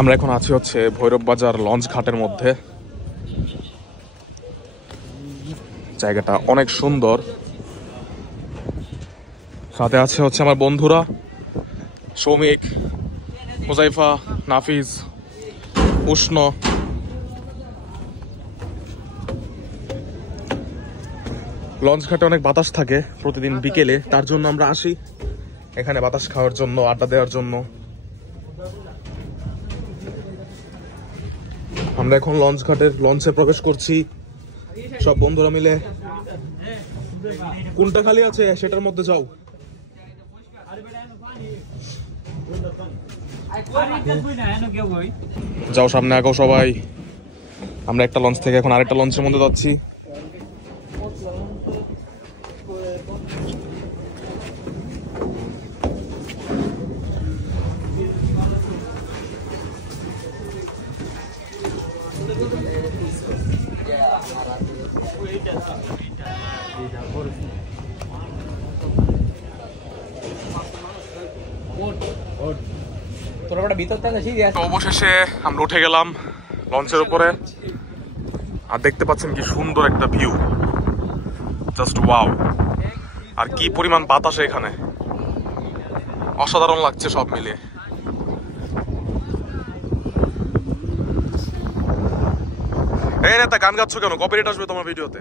আমরা এখন আছি হচ্ছে ভৈরব বাজার লঞ্চ ঘাটের মধ্যে। জায়গাটা অনেক সুন্দর। সাথে আছে হচ্ছে আমার বন্ধুরা সৌমিক, হুজাইফা, নাফিজ, উষ্ণ। লঞ্চ ঘাটে অনেক বাতাস থাকে প্রতিদিন বিকেলে, তার জন্য আমরা আসি এখানে বাতাস খাওয়ার জন্য, আড্ডা দেওয়ার জন্য। আমরা এখন লঞ্চ ঘাটের লঞ্চে প্রবেশ করছি সব বন্ধুরা মিলে। কোনটা খালি আছে সেটার মধ্যে যাও। যাও সামনে আগাও সবাই। আমরা একটা লঞ্চ থেকে এখন আরেকটা লঞ্চের মধ্যে যাচ্ছি। অবশেষে আমরা উঠে গেলাম লঞ্চের উপরে। আর দেখতে পাচ্ছেন কি সুন্দর একটা ভিউ, জাস্ট ওয়াও। আর কি পরিমাণ বাতাস এখানে, অসাধারণ লাগছে সব মিলিয়ে। এই নেতা গান গাচ্ছ কেন? কপিরাইট আসবে তোমার ভিডিওতে।